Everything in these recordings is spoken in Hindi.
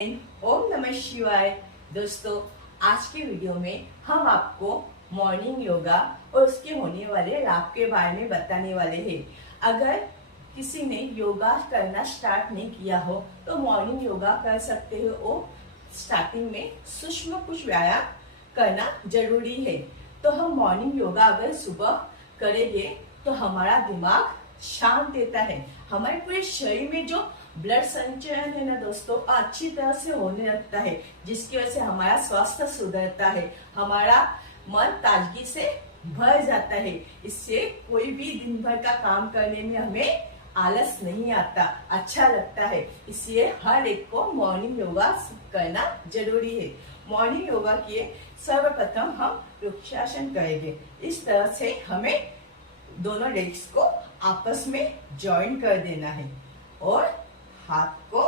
ओम नमः शिवाय। दोस्तों, आज के वीडियो में हम आपको मॉर्निंग योगा और उसके होने वाले लाभ के बारे में बताने वाले हैं। अगर किसी ने योगा करना स्टार्ट नहीं किया हो तो मॉर्निंग योगा कर सकते हो। और स्टार्टिंग में सूक्ष्म कुछ व्यायाम करना जरूरी है। तो हम मॉर्निंग योगा अगर सुबह करेंगे तो हमारा दिमाग शांत रहता है। हमारे पूरे शरीर में जो ब्लड संचयन है ना दोस्तों, अच्छी तरह से होने लगता है, जिसकी वजह से हमारा स्वास्थ्य सुधरता है, हमारा मन ताजगी से भर जाता है। इससे कोई भी दिन भर का काम करने में हमें आलस नहीं आता, अच्छा लगता है। इसलिए हर एक को मॉर्निंग योगा करना जरूरी है। मॉर्निंग योगा किए सर्वप्रथम हम वृक्षासन करेंगे। इस तरह से हमें दोनों लेग्स को आपस में जॉइन कर देना है और हाथ को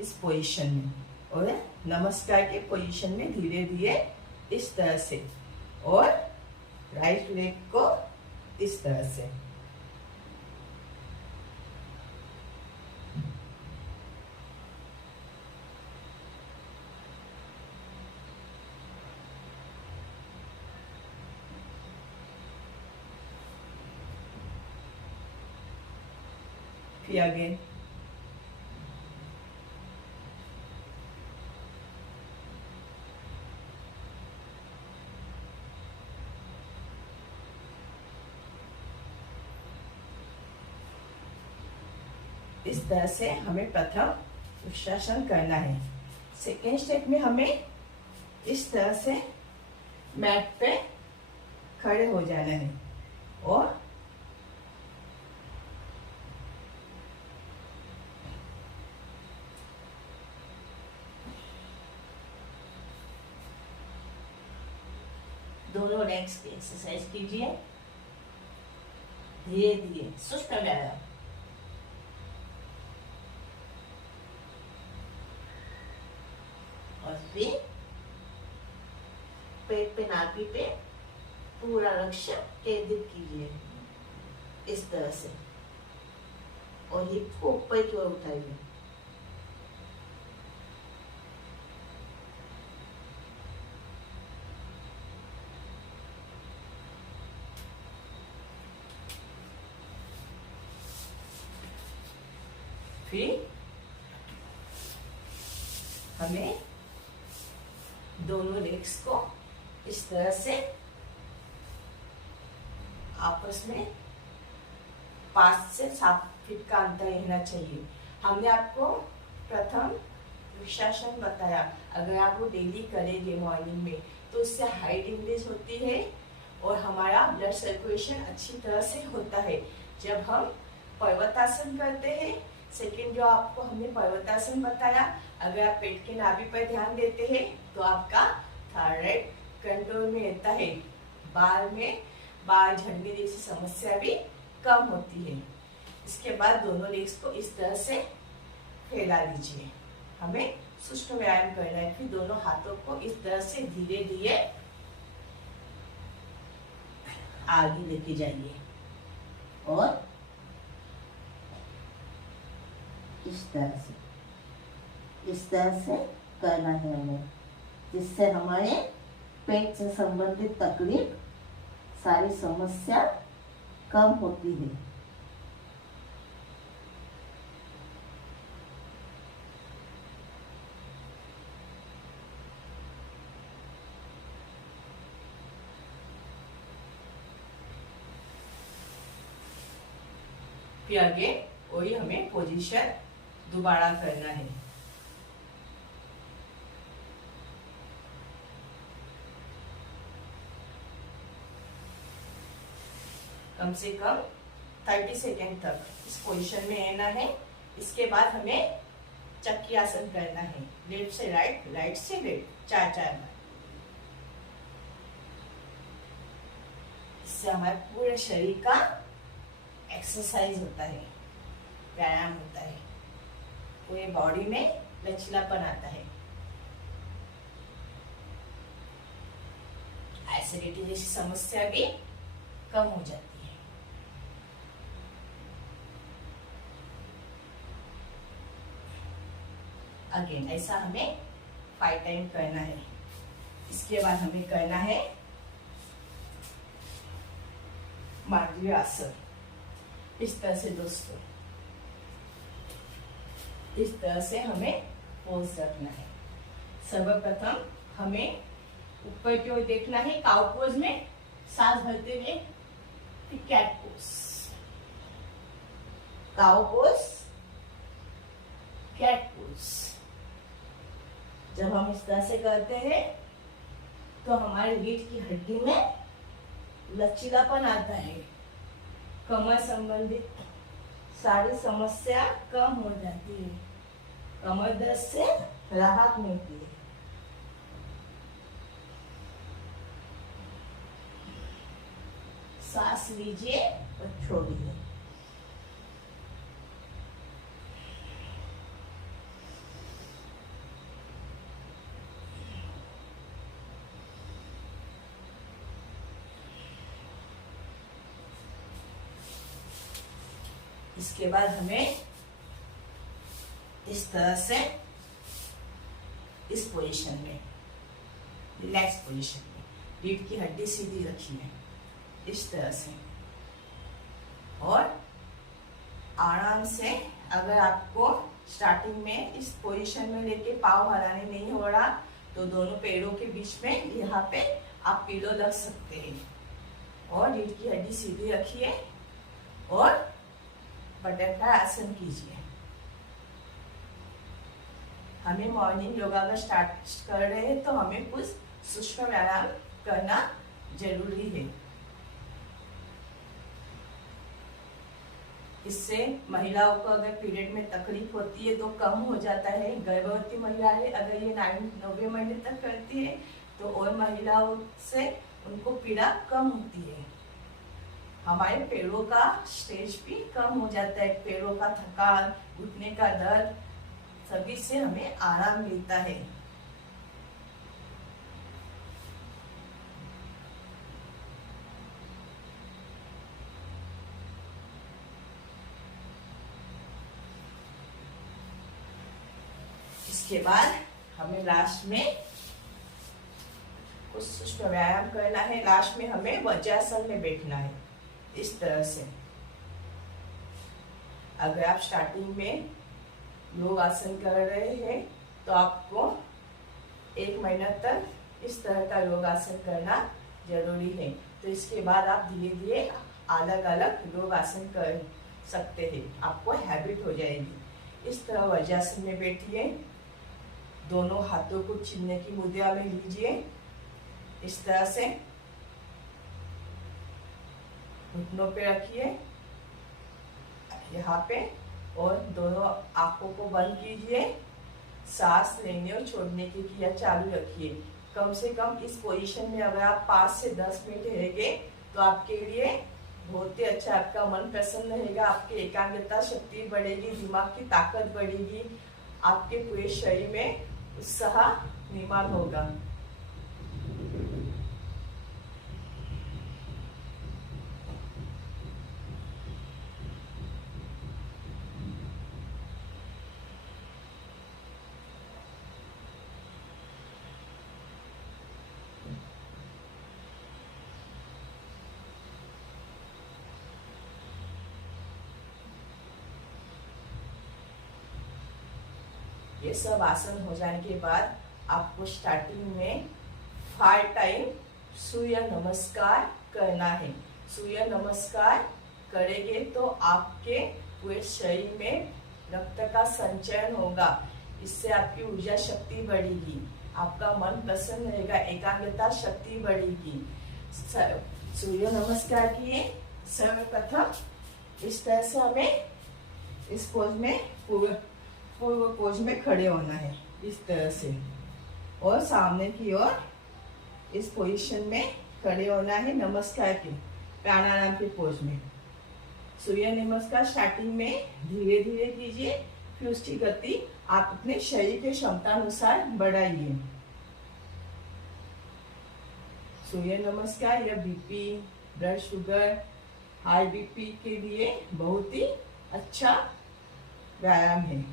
इस पोजीशन में और नमस्कार के पोजीशन में धीरे धीरे इस तरह से, और राइट लेग को इस तरह से। फिर अगेन इस तरह से हमें प्रथम वृक्षासन करना है। सेकेंड स्टेप में हमें इस तरह से मैट पे खड़े हो जाना है और दोनों लेग्स की एक्सरसाइज कीजिए धीरे धीरे, सूक्ष्म व्यायाम। और फिर पेट पे, नाभि पे पूरा लक्ष्य केंद्रित कीजिए इस तरह से, और हिप को ऊपर की ओर उठाइए। फिर हमें दोनों लेग्स को इस तरह से आपस में 5 से 7 फीट का अंतर रहना चाहिए। हमने आपको प्रथम वृक्षासन बताया। अगर आप वो डेली करेंगे मॉर्निंग में तो उससे हाइट इंक्रीज होती है और हमारा ब्लड सर्कुलेशन अच्छी तरह से होता है। जब हम पर्वतासन करते हैं, सेकेंड जो आपको हमने पर्वतासन बताया, अगर आप पेट के नाभि पर ध्यान देते हैं तो आपका थायराइड कंट्रोल में रहता है। बाल झड़ने जैसी समस्या भी कम होती है। इसके बाद दोनों लेग्स को इस तरह से फैला दीजिए। हमें सूक्ष्म व्यायाम करना है। फिर दोनों हाथों को इस तरह से धीरे धीरे आगे लेके जाइए और इस तरह से करना है हमें, जिससे हमारे पेट से संबंधित तकलीफ, सारी समस्या कम होती है। फिर आगे वही हमें पोजीशन दोबारा करना है। कम से कम 30 सेकेंड तक इस पोजीशन में रहना है। इसके बाद हमें चक्की आसन करना है। लेफ्ट से राइट, राइट से लेफ्ट, 4-4 बार। इससे हमारे पूरे शरीर का एक्सरसाइज होता है, व्यायाम होता है, पूरे बॉडी में लचीलापन आता है, एसिडिटी जैसी समस्या भी कम हो जाती है। अगेन ऐसा हमें 5 टाइम करना है। इसके बाद हमें करना है मांडवी आसन। इस तरह से दोस्तों, इस तरह से हमें पोज रखना है। सर्वप्रथम हमें ऊपर की ओर देखना है, काउ पोज में सांस भरते हुए, फिर cat pose, cow pose, cat pose. जब हम इस तरह से करते हैं तो हमारी रीढ़ की हड्डी में लचीलापन आता है, कमर संबंधित सारी समस्या कम हो जाती है, कमर दर्द से राहत मिलती है। सांस लीजिए और छोड़िए। इसके बाद हमें इस तरह से इस पोजीशन में, रिलैक्स पोजीशन में, रीढ़ की हड्डी सीधी रखी है इस तरह से, और आराम से, अगर आपको स्टार्टिंग में इस पोजीशन में लेके पाँव हलाने नहीं हो रहा तो दोनों पैरों के बीच में यहाँ पे आप पिलो रख सकते हैं, और रीढ़ की हड्डी सीधी रखिए और बटरफ्लाई आसन कीजिए। हमें मॉर्निंग योगा का स्टार्ट कर रहे हैं तो हमें कुछ सूक्ष्म व्यायाम करना जरूरी है। इससे महिलाओं को अगर पीरियड में तकलीफ होती है तो कम हो जाता है। गर्भवती महिला है, अगर ये 9 महीने तक करती है तो और महिलाओं से उनको पीड़ा कम होती है। हमारे पैरों का स्ट्रेच भी कम हो जाता है, पैरों का थकान, घुटने का दर्द, सभी से हमें आराम मिलता है। इसके बाद हमें लास्ट में कुछ सूक्ष्म व्यायाम करना है। लास्ट में हमें वज्रासन में बैठना है इस तरह से। अगर आप स्टार्टिंग में योग आसन कर रहे हैं तो आपको 1 महीना तक इस तरह का योग आसन करना जरूरी है। तो इसके बाद आप धीरे धीरे अलग अलग योग आसन कर सकते हैं, आपको हैबिट हो जाएगी। इस तरह वज्रासन में बैठिए, दोनों हाथों को चिन्ह की मुद्रा में लीजिए इस तरह से, घुटनों पे रखिए यहाँ पे, और दोनों आंखों को बंद कीजिए। सांस लेने और छोड़ने की क्रिया चालू रखिए। कम से कम इस पोजीशन में अगर आप 5 से 10 मिनट रहेंगे तो आपके लिए बहुत ही अच्छा, आपका मन प्रसन्न रहेगा, आपकी एकाग्रता शक्ति बढ़ेगी, दिमाग की ताकत बढ़ेगी, आपके पूरे शरीर में उत्साह निर्माण होगा। ये सब आसन हो जाने के बाद आपको स्टार्टिंग में 5 टाइम सूर्य नमस्कार करना है। सूर्य नमस्कार करेंगे तो आपके पूरे शरीर में रक्त का संचयन होगा, इससे आपकी ऊर्जा शक्ति बढ़ेगी, आपका मन प्रसन्न रहेगा, एकाग्रता शक्ति बढ़ेगी। सूर्य नमस्कार किए। सर्वप्रथम इस तरह से हमें इस पोज में पूर्व पोज में खड़े होना है इस तरह से, और सामने की ओर इस पोजीशन में खड़े होना है नमस्कार के प्राणायाम के पोज में। सूर्य नमस्कार स्टार्टिंग में धीरे धीरे कीजिए, फिर उसकी गति आप अपने शरीर के क्षमता अनुसार बढ़ाइए। सूर्य नमस्कार या BP, blood sugar, high BP के लिए बहुत ही अच्छा व्यायाम है।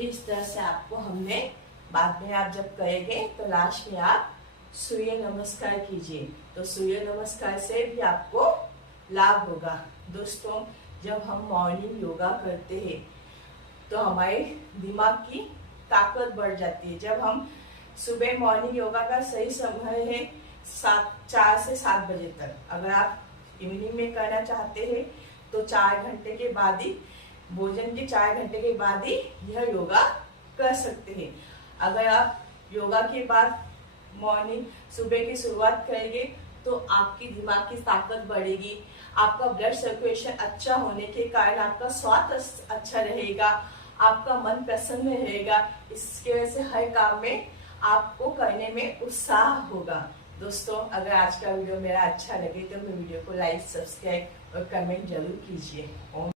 इस तरह से आपको हमने, बाद में आप जब करेंगे तो लास्ट में आप सूर्य नमस्कार कीजिए, तो सूर्य नमस्कार से भी आपको लाभ होगा। दोस्तों, जब हम मॉर्निंग योगा करते हैं तो हमारे दिमाग की ताकत बढ़ जाती है। जब हम सुबह मॉर्निंग योगा का सही समय है 4 से 7 बजे तक। अगर आप इवनिंग में करना चाहते हैं तो 4 घंटे के बाद ही, भोजन के 4 घंटे के बाद ही यह योगा कर सकते हैं। अगर आप योगा के बाद मॉर्निंग सुबह की शुरुआत करेंगे तो आपकी दिमाग की ताकत बढ़ेगी, आपका ब्लड सर्कुलेशन अच्छा होने के कारण आपका स्वास्थ्य अच्छा रहेगा, आपका मन प्रसन्न रहेगा। इसके वजह से हर काम में आपको करने में उत्साह होगा। दोस्तों, अगर आज का वीडियो मेरा अच्छा लगे तो मेरे वीडियो को लाइक, सब्सक्राइब और कमेंट जरूर कीजिए।